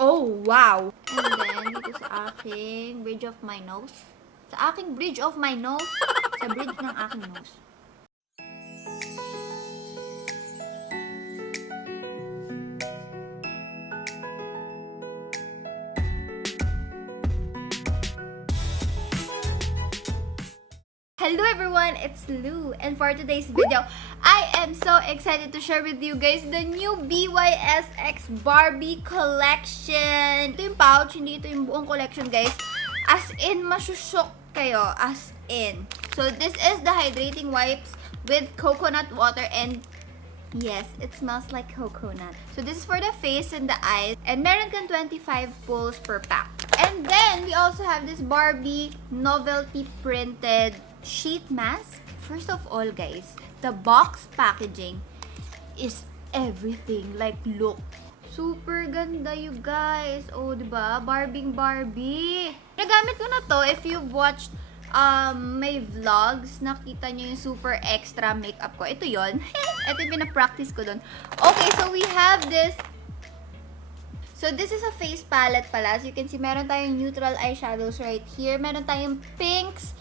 Oh, wow! And then, dito sa aking bridge of my nose. Sa aking bridge of my nose. Sa bridge ng aking nose. Hello everyone, it's Lou, and for today's video, I am so excited to share with you guys the new BYS X Barbie collection. Ito yung pouch, hindi ito yung buong collection guys. As in, masushock kayo, as in. So this is the hydrating wipes with coconut water and yes, it smells like coconut. So this is for the face and the eyes, and meron kang 25 pulls per pack. And then, we also have this Barbie Novelty printed sheet mask. First of all, guys, the box packaging is everything. Like, look. Super ganda, you guys. Oh, diba? Barbie. Nagamit ko na to if you've watched may vlogs. Nakita nyo yung super extra makeup ko. Ito yon. Ito yung pinapractice ko dun. Okay, so we have this. So, this is a face palette pala. As you can see, meron tayong neutral eyeshadows right here. Meron tayong pinks,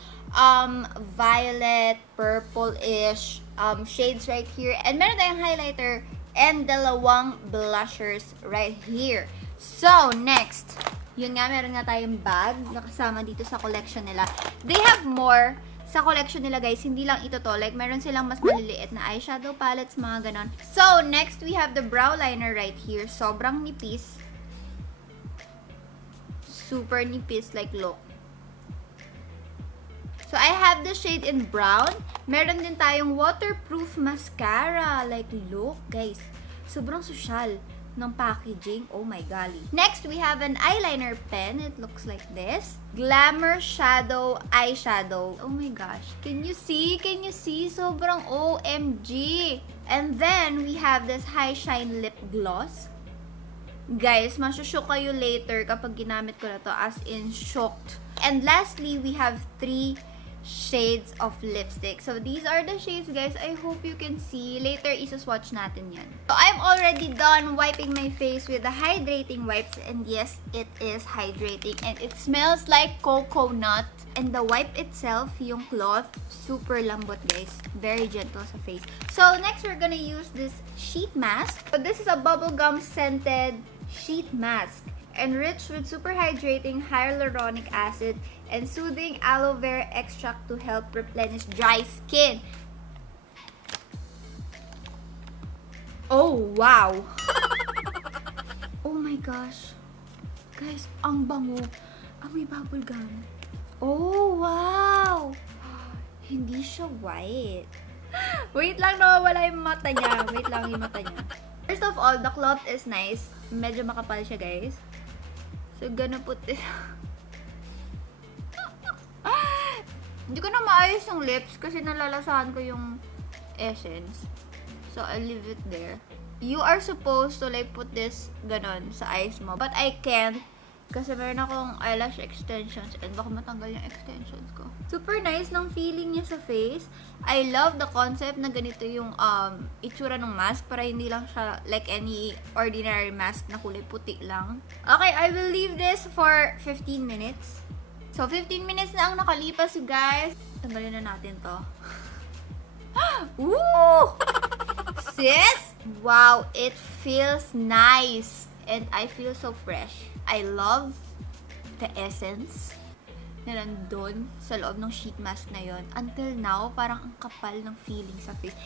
violet, purple-ish shades right here. And meron tayong highlighter and dalawang blushers right here. So, next. Yun nga, meron nga tayong bag na kasama dito sa collection nila. They have more sa collection nila, guys. Hindi lang ito to. Like, meron silang mas maliliit na eyeshadow palettes, mga ganon. So, next, we have the brow liner right here. Sobrang nipis. Super nipis, like, look. So, I have the shade in brown. Meron din tayong waterproof mascara. Like, look, guys. Sobrang social ng packaging. Oh my golly. Next, we have an eyeliner pen. It looks like this. Glamour Shadow Eyeshadow. Oh my gosh. Can you see? Can you see? Sobrang OMG. And then, we have this High Shine Lip Gloss. Guys, masushock kayo later kapag ginamit ko na to, as in shocked. And lastly, we have 3 shades of lipstick. So, these are the shades, guys. I hope you can see. Later, isa-swatch natin yan. So, I'm already done wiping my face with the hydrating wipes. And yes, it is hydrating. And it smells like coconut. And the wipe itself, yung cloth, super lambot, guys. Very gentle sa face. So, next, we're gonna use this sheet mask. So, this is a bubblegum scented sheet mask, enriched with super hydrating hyaluronic acid and soothing aloe vera extract to help replenish dry skin. Oh, wow! Oh my gosh. Guys, ang bango. Amoy bubblegum. Oh, wow! Hindi siya white. Wait lang, nawawala yung mata niya. Wait lang yung mata niya. First of all, the cloth is nice. Medyo makapal siya, guys. So, gonna put this. Hindi ko na maayos yung lips kasi nalalasahan ko yung essence. So, I'll leave it there. You are supposed to like put this ganon sa eyes mo. But I can't kasi meron akong eyelash extensions and baka matanggal yung extensions ko. Super nice ng feeling niya sa face. I love the concept na ganito yung itsura ng mask para hindi lang siya like any ordinary mask na kulay puti lang. Okay, I will leave this for 15 minutes. So, 15 minutes na ang nakalipas, guys. Tanggalin na natin to. Woo! Sis! Wow, it feels nice. And I feel so fresh. I love the essence na nandun sa loob ng sheet mask na yon. Until now, parang ang kapal ng feeling sa face.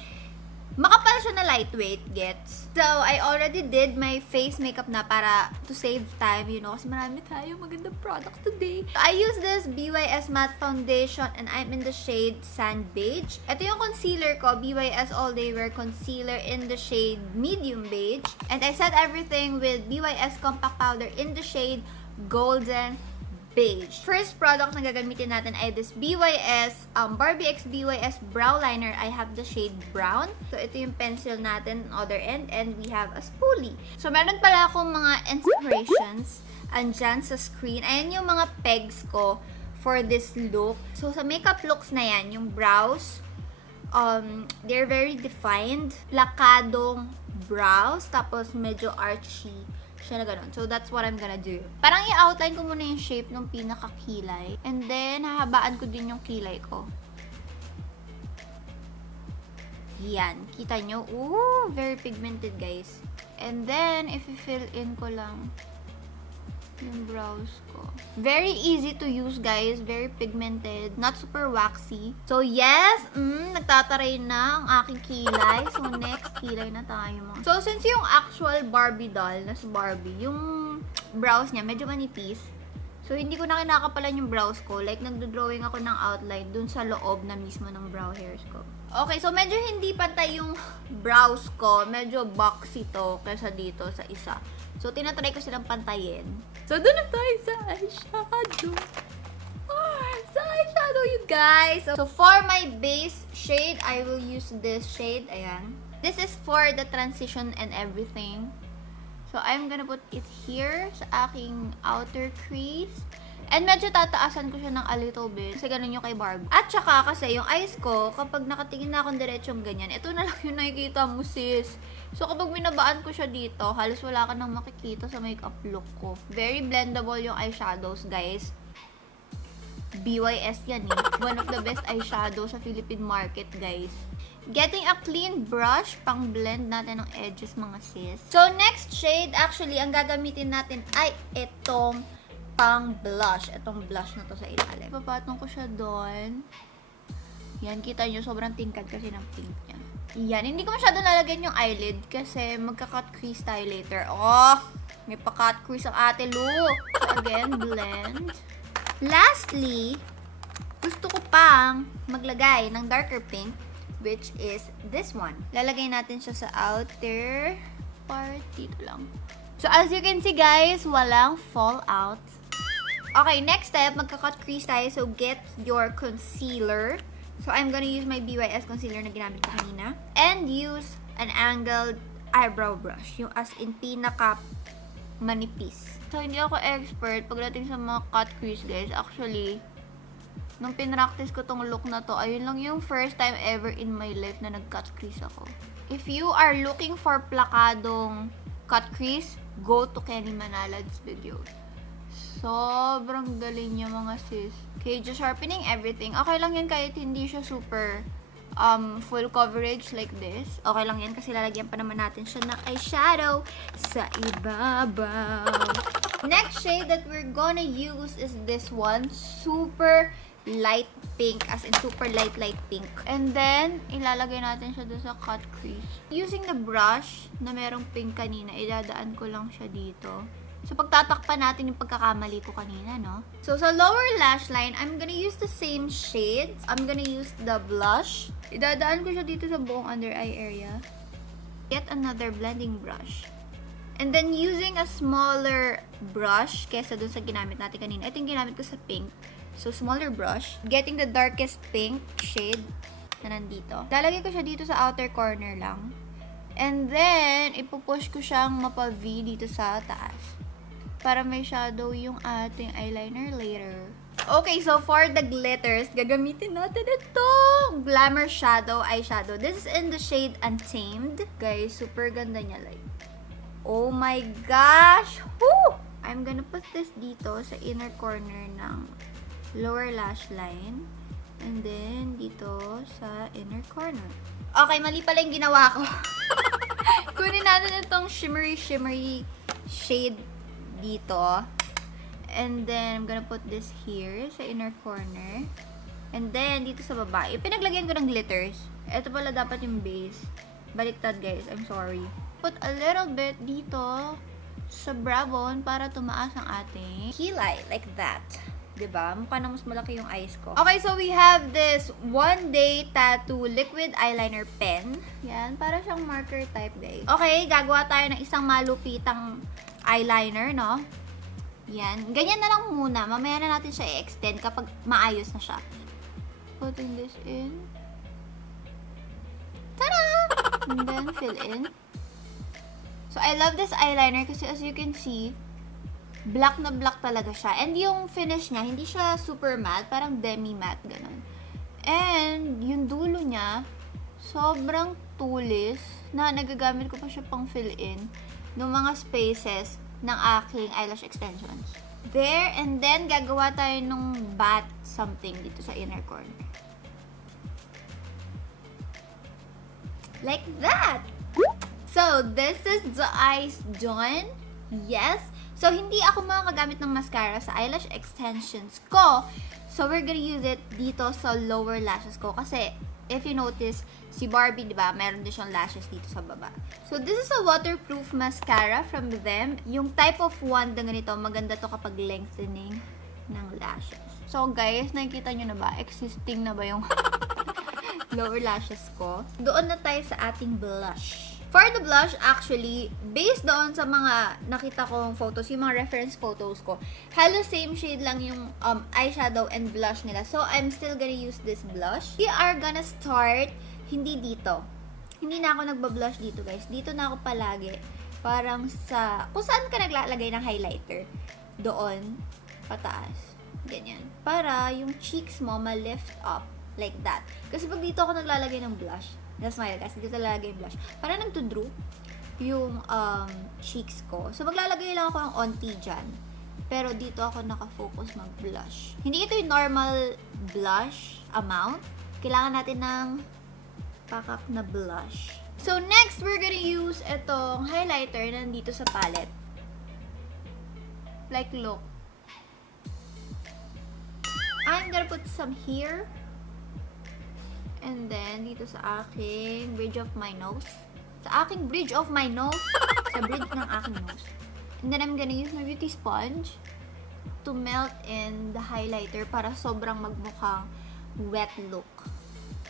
Makapal siya na lightweight, gets? So, I already did my face makeup na para to save time, you know, kasi marami tayo magandang product today. I use this BYS matte foundation and I'm in the shade Sand Beige. Ito yung concealer ko, BYS All Day Wear Concealer in the shade Medium Beige. And I set everything with BYS Compact Powder in the shade Golden Beige. First product na gagamitin natin ay this BYS Barbie X BYS Brow Liner. I have the shade Brown. So, ito yung pencil natin on other end. And we have a spoolie. So, meron pala akong mga inspirations andyan sa screen. Ayan yung mga pegs ko for this look. So, sa makeup looks na yan, yung brows, they're very defined. Plakadong brows. Tapos, medyo archy siya na ganun. So, that's what I'm gonna do. Parang i-outline ko muna yung shape ng pinaka-kilay. And then, hahabaan ko din yung kilay ko. Yan. Kita nyo? Ooh, very pigmented, guys. And then, if i-fill in ko lang yung brows ko. Very easy to use, guys. Very pigmented. Not super waxy. So, yes. Nagtataray na ang aking kilay. So, next, kilay na tayo. So, since yung actual Barbie doll na si Barbie, yung brows niya medyo manipis. So, hindi ko na kinakapalan yung brows ko. Like, nagdo-drawing ako ng outline dun sa loob na mismo ng brow hairs ko. Okay, so medyo hindi pantay yung brows ko. Medyo boxy to kaysa dito sa isa. So, tinatry ko silang pantayin. So, doon na tayo sa eyeshadow. Sa eyeshadow, you guys. So, for my base shade, I will use this shade. Ayan. This is for the transition and everything. So, I'm gonna put it here sa aking outer crease. And medyo tataasan ko siya ng a little bit. Kasi ganun yung kay Barbie. At saka kasi yung eyes ko, kapag nakatingin na akong diretsong ganyan, ito na lang yung nakikita mo, sis. So, kapag binabaan ko siya dito, halos wala ka nang makikita sa makeup look ko. Very blendable yung eyeshadows, guys. BYS yan eh. One of the best eyeshadows sa Philippine market, guys. Getting a clean brush, pang blend natin ng edges, mga sis. So, next shade, actually, ang gagamitin natin ay itong pang blush. Itong blush na to sa ilalim. Papatong ko siya doon. Yan, kita nyo, sobrang tingkad kasi ng pink niya. Yan, hindi ko masyado nalagyan yung eyelid kasi magka-cut crease tayo later. Oh, may pa-cut crease ang ate Lu. So, again, blend. Lastly, gusto ko pang maglagay ng darker pink, which is this one. Lalagay natin siya sa outer part. Dito lang. So, as you can see, guys, walang fallout. Okay, next step, magka-cut crease tayo. So, get your concealer. So, I'm gonna use my BYS concealer na ginamit ko kanina. And use an angled eyebrow brush. Yung as in pinaka manipis. So, hindi ako expert pagdating sa mga cut crease, guys. Actually, nung pinractice ko tong look na to, ayun lang yung first time ever in my life na nag-cut crease ako. If you are looking for plakadong cut crease, go to Kenny Manalad's video. Sobrang galing niya, mga sis. Okay, just sharpening everything. Okay lang yan kahit hindi siya super full coverage like this. Okay lang yan kasi lalagyan pa naman natin siya ng eyeshadow sa ibabaw. Next shade that we're gonna use is this one. Super light pink. As in super light pink. And then, ilalagay natin siya doon sa cut crease. Using the brush na merong pink kanina, idadaan ko lang siya dito. So, pagtatakpan natin yung pagkakamali ko kanina, no? So, sa lower lash line, I'm gonna use the same shade. I'm gonna use the blush. Idadaan ko siya dito sa buong under eye area. Get another blending brush. And then, using a smaller brush kesa dun sa ginamit natin kanina. Ito yung ginamit ko sa pink. So, smaller brush. Getting the darkest pink shade na nandito. Lalagay ko siya dito sa outer corner lang. And then, ipupush ko siyang mapa-V dito sa taas. Para may shadow yung ating eyeliner later. Okay, so for the glitters, gagamitin natin itong Glamour Shadow Eyeshadow. This is in the shade Untamed. Guys, super ganda niya. Like, oh my gosh! Woo! I'm gonna put this dito sa inner corner ng lower lash line. And then, dito sa inner corner. Okay, mali pala yung ginawa ko. Kunin natin itong shimmery shade dito. And then, I'm gonna put this here sa inner corner. And then, dito sa baba. Pinaglagyan ko ng glitters. Ito pala dapat yung base. Baliktad, guys. I'm sorry. Put a little bit dito sa brow bone para tumaas ang ating kilay. Like that. Diba? Mukha na mas malaki yung eyes ko. Okay, so we have this One Day Tattoo Liquid Eyeliner Pen. Yan. Para siyang marker type, guys. Okay, gagawa tayo ng isang malupitang eyeliner, no? Yan. Ganyan na lang muna. Mamaya na natin siya i-extend kapag maayos na siya. Putting this in. Tada! And then, fill in. So, I love this eyeliner kasi as you can see, black na black talaga siya. And yung finish niya, hindi siya super matte. Parang demi-matte, ganun. And, yung dulo niya, sobrang tulis na nagagamit ko pa siya pang fill in ng mga spaces ng aking eyelash extensions. There, and then gagawa tayo nung bat something dito sa inner corner. Like that! So, this is the eyes done. Yes. So, hindi ako makakagamit ng mascara sa eyelash extensions ko. So, we're gonna use it dito sa lower lashes ko. Kasi, if you notice, si Barbie, di ba, meron din siyang lashes dito sa baba. So, this is a waterproof mascara from them. Yung type of wand na ganito, maganda to kapag lengthening ng lashes. So, guys, nakikita nyo na ba? Existing na ba yung lower lashes ko? Doon na tayo sa ating blush. For the blush, actually, based doon sa mga nakita kong photos, yung mga reference photos ko, halos same shade lang yung eyeshadow and blush nila. So, I'm still gonna use this blush. We are gonna start, hindi dito. Hindi na ako nagbablush dito, guys. Dito na ako palagi. Parang sa, kung saan ka naglalagay ng highlighter. Doon, pataas. Ganyan. Para yung cheeks mo ma-lift up. Like that. Kasi pag dito ako naglalagay ng blush, that's my guys, dito lalagay yung blush. Para nagtudrew yung cheeks ko. So, maglalagay lang ako ng onti dyan. Pero dito ako nakafocus mag-blush. Hindi ito yung normal blush amount. Kailangan natin ng pakak na blush. So, next, we're gonna use itong highlighter na nandito sa palette. Like, look. I'm gonna put some here. And then, dito sa aking bridge of my nose. Sa aking bridge of my nose. Sa bridge ng aking nose. And then, I'm gonna use my beauty sponge to melt in the highlighter para sobrang magmukhang wet look.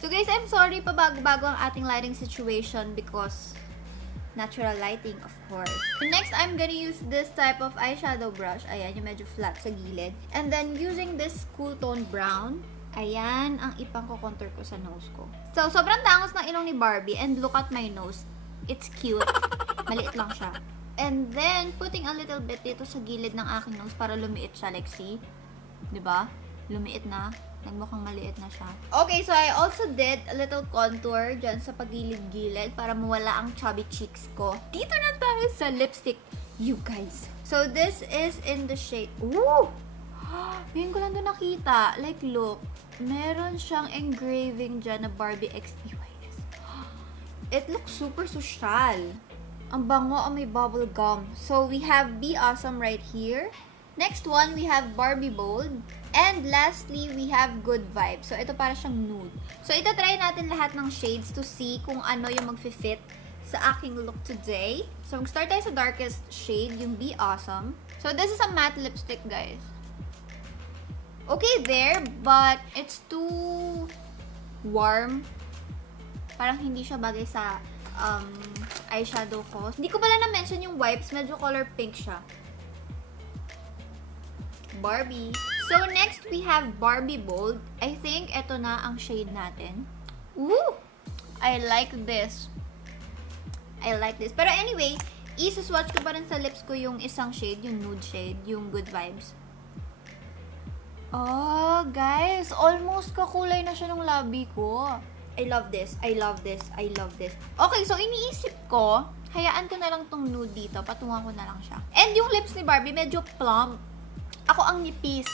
So, guys, I'm sorry pa bago ang ating lighting situation because natural lighting, of course. So, next, I'm gonna use this type of eyeshadow brush. Ayan, yung medyo flat sa gilid. And then, using this cool tone brown, ayan ang ipang-contour ko sa nose ko. So, sobrang tangos ng ilong ni Barbie. And look at my nose. It's cute. Maliit lang siya. And then, putting a little bit dito sa gilid ng aking nose para lumiit siya. Like, see? Diba? Lumiit na. Nagmukhang maliit na siya. Okay, so I also did a little contour dyan sa pagilid-gilid para mawala ang chubby cheeks ko. Dito na tayo sa lipstick, you guys. So, this is in the shade. Ooh! Ngayon ko lang doon nakita. Like, look. Meron siyang engraving dyan na Barbie X BYS. It looks super social. Ang bango, may bubble gum. So, we have Be Awesome right here. Next one, we have Barbie Bold. And lastly, we have Good Vibes. So, ito para siyang nude. So, ito try natin lahat ng shades to see kung ano yung mag-fit sa aking look today. So, mag-start tayo sa darkest shade, yung Be Awesome. So, this is a matte lipstick, guys. Okay there, but it's too warm. Parang hindi siya bagay sa eyeshadow ko. Hindi ko pala na-mention yung wipes. Medyo color pink siya. Barbie. So, next, we have Barbie Bold. I think ito na ang shade natin. Ooh! I like this. I like this. Pero anyway, isa-swatch ko pa rin sa lips ko yung isang shade, yung nude shade, yung Good Vibes. Oh, guys, almost kakulay na siya ng labi ko. I love this. I love this. I love this. Okay, so iniisip ko, hayaan ko na lang tong nude dito. Patungan ko na lang siya. And yung lips ni Barbie, medyo plump. Ako ang nipis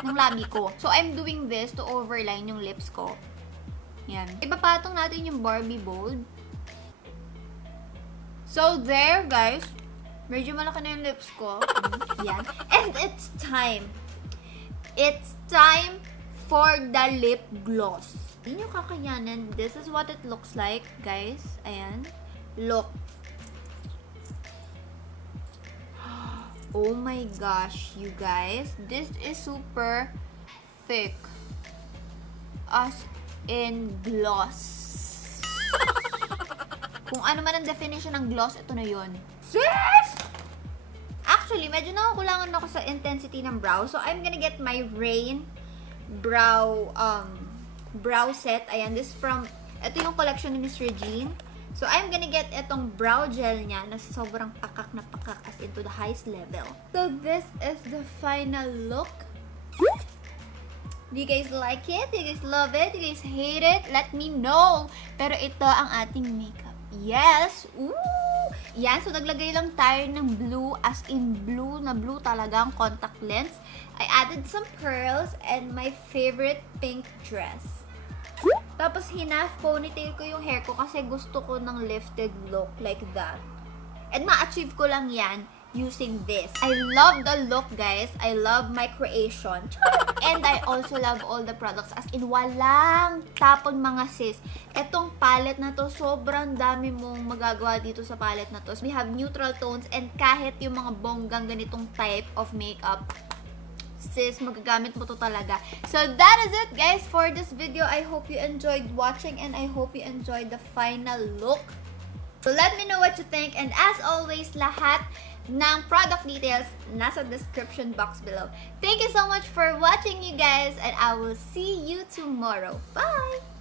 ng labi ko. So, I'm doing this to overline yung lips ko. Yan. Ipapatong natin yung Barbie Bold. So, there, guys. Medyo malaki na yung lips ko. Yan. And it's time. It's time for the lip gloss. Hindi nyo kakayanan. This is what it looks like, guys. Ayan. Look. Oh my gosh, you guys. This is super thick. As in gloss. Kung ano man ang definition ng gloss, ito na yun. Sis! Actually, medyo nakakulangan ako sa intensity ng brow. So, I'm gonna get my Rain brow set. Ayan, this from, ito yung collection ni Miss Regine. So, I'm gonna get itong brow gel niya na sobrang pakak na pakak as into the highest level. So, this is the final look. Do you guys like it? Do you guys love it? Do you guys hate it? Let me know. Pero ito ang ating makeup. Yes! Ooh! Yan, so naglagay lang tayo ng blue, as in blue na blue talaga ang contact lens. I added some pearls and my favorite pink dress. Tapos hinaf ponytail ko yung hair ko kasi gusto ko ng lifted look like that. And ma-achieve ko lang yan using this. I love the look, guys. I love my creation. And I also love all the products. As in, walang tapon mga sis. Etong palette na to, sobrang dami mong magagawa dito sa palette na to. So, we have neutral tones and kahit yung mga bonggang ganitong type of makeup, sis, magagamit mo to talaga. So, that is it, guys, for this video. I hope you enjoyed watching and I hope you enjoyed the final look. So, let me know what you think. And as always, lahat ng product details nasa description box below. Thank you so much for watching, you guys, and I will see you tomorrow. Bye!